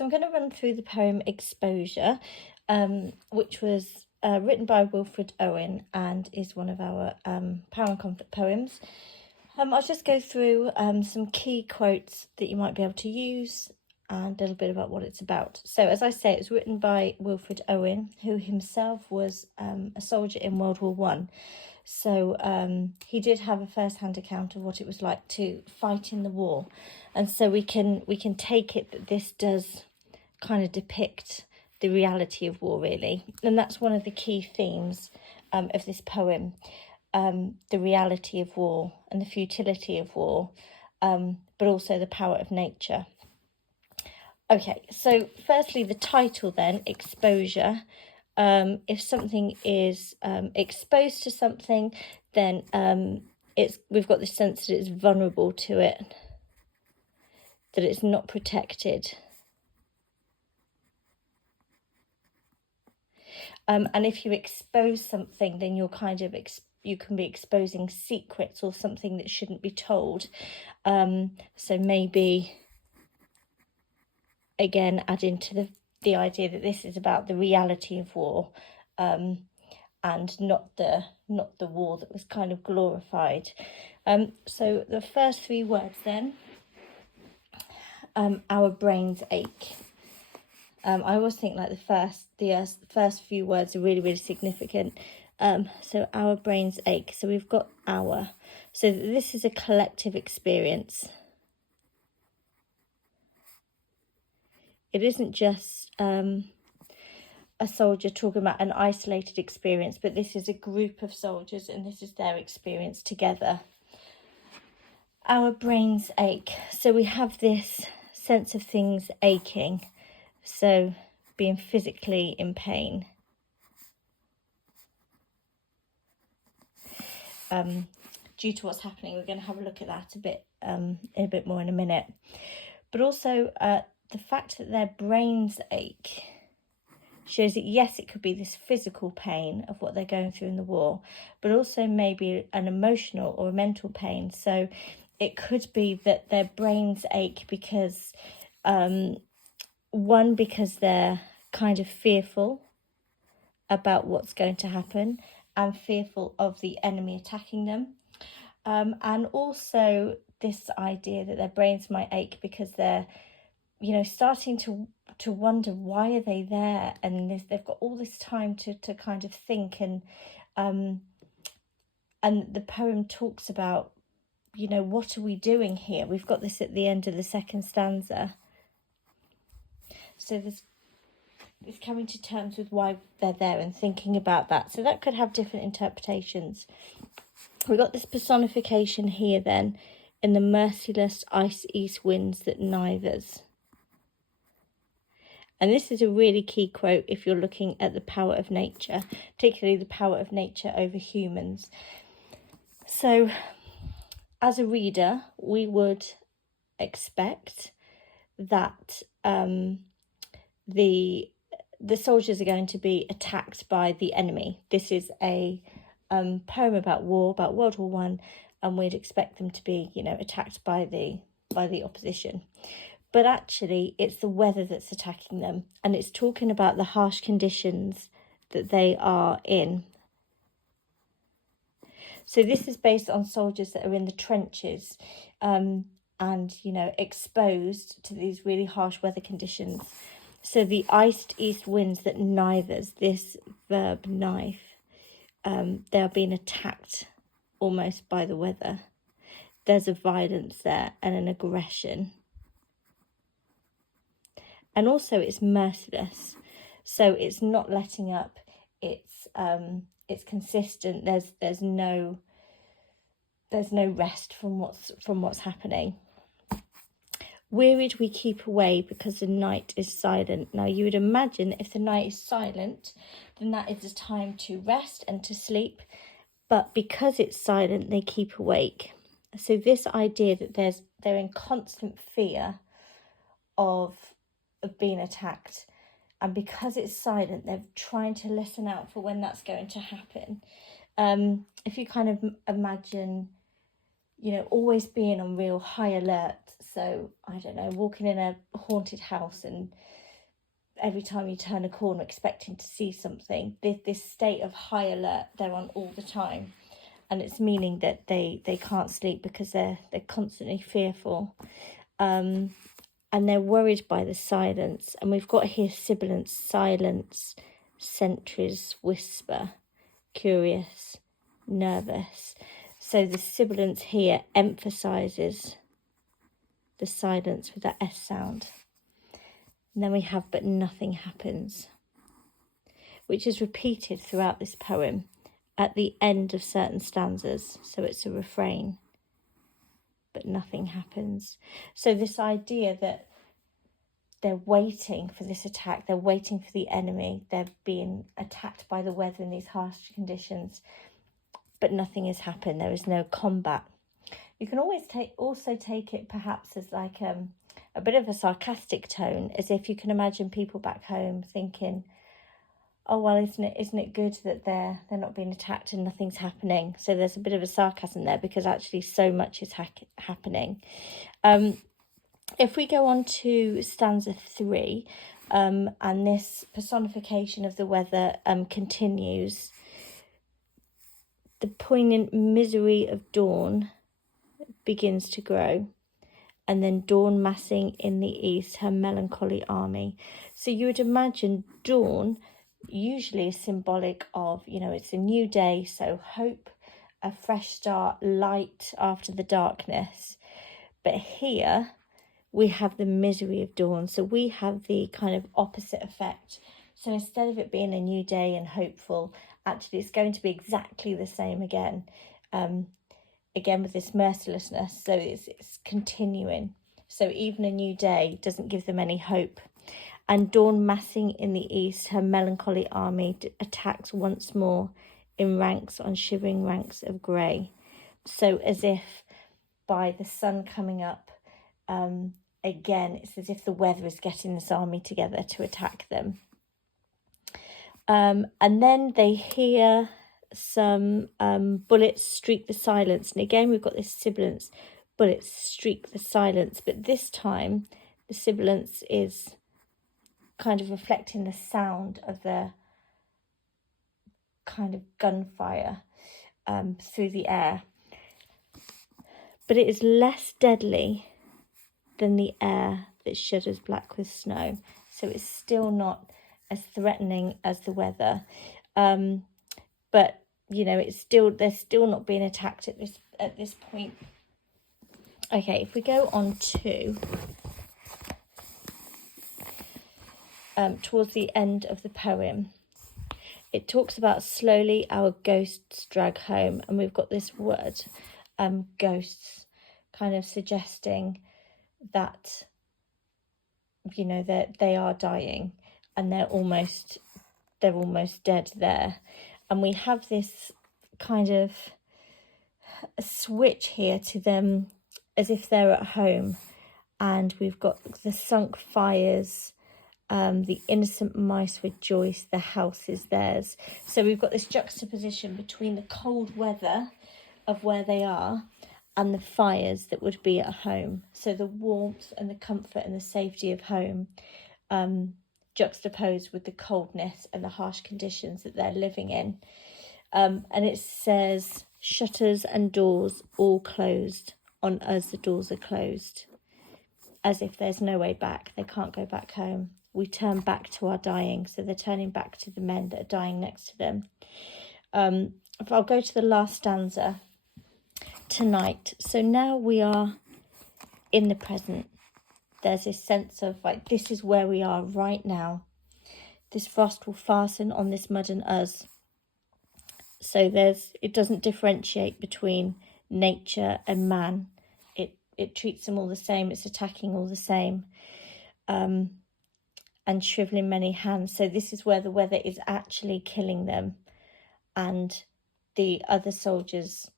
So I'm going to run through the poem Exposure, which was written by Wilfred Owen and is one of our Power and Conflict poems. I'll just go through some key quotes that you might be able to use and a little bit about what it's about. So as I say, it was written by Wilfred Owen, who himself was a soldier in World War One. So he did have a first-hand account of what it was like to fight in the war. And so we can take it that this does kind of depict the reality of war, really. And that's one of the key themes of this poem, the reality of war and the futility of war, but also the power of nature. Okay, so firstly, the title then, Exposure. If something is exposed to something, then we've got the sense that it's vulnerable to it, that it's not protected. And if you expose something, then you're kind of you can be exposing secrets or something that shouldn't be told. So maybe again add into the idea that this is about the reality of war, and not the war that was kind of glorified. So the first three words then, our brains ache. I always think like the first few words are really, really significant. So our brains ache. So we've got our. So this is a collective experience. It isn't just a soldier talking about an isolated experience, but this is a group of soldiers and this is their experience together. Our brains ache. So we have this sense of things aching. So being physically in pain. Due to what's happening, we're going to have a look at that a bit more in a minute. But also the fact that their brains ache shows that yes, it could be this physical pain of what they're going through in the war, but also maybe an emotional or a mental pain. So it could be that their brains ache because one, because they're kind of fearful about what's going to happen and fearful of the enemy attacking them. And also this idea that their brains might ache because they're, starting to wonder, why are they there? And they've got all this time to kind of think. And the poem talks about, what are we doing here? We've got this at the end of the second stanza. So there's coming to terms with why they're there and thinking about that. So that could have different interpretations. We've got this personification here then in the merciless ice east winds that knife us. And this is a really key quote if you're looking at the power of nature, particularly the power of nature over humans. So as a reader, we would expect that the soldiers are going to be attacked by the enemy. This is a poem about war, about World War One, and we'd expect them to be, attacked by the opposition. But actually, it's the weather that's attacking them, and it's talking about the harsh conditions that they are in. So this is based on soldiers that are in the trenches, and exposed to these really harsh weather conditions. So the iced east winds that knife us, this verb knife, they are being attacked almost by the weather. There's a violence there and an aggression. And also it's merciless. So it's not letting up. It's consistent. There's no rest from what's happening. Wearied we keep away because the night is silent. Now you would imagine if the night is silent, then that is a time to rest and to sleep. But because it's silent, they keep awake. So this idea that they're in constant fear of being attacked. And because it's silent, they're trying to listen out for when that's going to happen. If you kind of imagine, you know, always being on real high alert. So, I don't know, walking in a haunted house and every time you turn a corner expecting to see something, this state of high alert they're on all the time. And it's meaning that they can't sleep because they're constantly fearful. And they're worried by the silence. And we've got here sibilance, silence, sentries, whisper, curious, nervous. So the sibilance here emphasises the silence with that S sound. And then we have but nothing happens, which is repeated throughout this poem at the end of certain stanzas. So it's a refrain, but nothing happens. So this idea that they're waiting for this attack, they're waiting for the enemy, they're being attacked by the weather in these harsh conditions, but nothing has happened. There is no combat. You can always also take it perhaps as like a bit of a sarcastic tone, as if you can imagine people back home thinking, oh well, isn't it good that they're not being attacked and nothing's happening? So there's a bit of a sarcasm there because actually so much is happening. If we go on to stanza 3, and this personification of the weather continues, the poignant misery of dawn begins to grow, and then dawn massing in the east her melancholy army. So you would imagine dawn usually is symbolic of, you know, it's a new day, so hope, a fresh start, light after the darkness. But here we have the misery of dawn, so we have the kind of opposite effect. So instead of it being a new day and hopeful, actually it's going to be exactly the same again. Again with this mercilessness, so it's continuing. So even a new day doesn't give them any hope. And dawn massing in the east, her melancholy army attacks once more in ranks on shivering ranks of grey. So as if by the sun coming up, again, it's as if the weather is getting this army together to attack them. And then they hear some bullets streak the silence. And again, we've got this sibilance, bullets streak the silence. But this time, the sibilance is kind of reflecting the sound of the kind of gunfire through the air. But it is less deadly than the air that shudders black with snow. So it's still not as threatening as the weather. But, you know, they're still not being attacked at this point. Okay, if we go on to towards the end of the poem, it talks about slowly our ghosts drag home, and we've got this word, ghosts, kind of suggesting that, you know, that they are dying and they're almost dead there. And we have this kind of a switch here to them as if they're at home, and we've got the sunk fires, the innocent mice rejoice, the house is theirs. So we've got this juxtaposition between the cold weather of where they are and the fires that would be at home. So the warmth and the comfort and the safety of home juxtaposed with the coldness and the harsh conditions that they're living in. And it says, shutters and doors all closed, on us the doors are closed. As if there's no way back, they can't go back home. We turn back to our dying, so they're turning back to the men that are dying next to them. If I'll go to the last stanza, tonight. So now we are in the present. There's this sense of like, this is where we are right now. This frost will fasten on this mud and us. So it doesn't differentiate between nature and man. It treats them all the same. It's attacking all the same. And shriveling many hands. So this is where the weather is actually killing them, and the other soldiers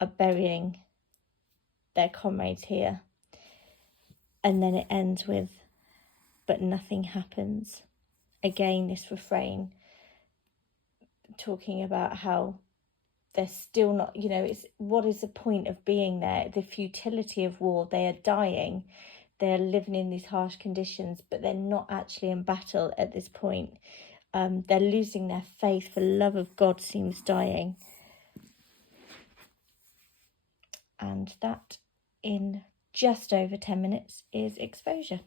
are burying their comrades here. And then it ends with, but nothing happens. Again, this refrain talking about how they're still not, you know, it's what is the point of being there? The futility of war. They are dying. They're living in these harsh conditions, but they're not actually in battle at this point. They're losing their faith. The love of God seems dying. And that, in just over 10 minutes, is exposure.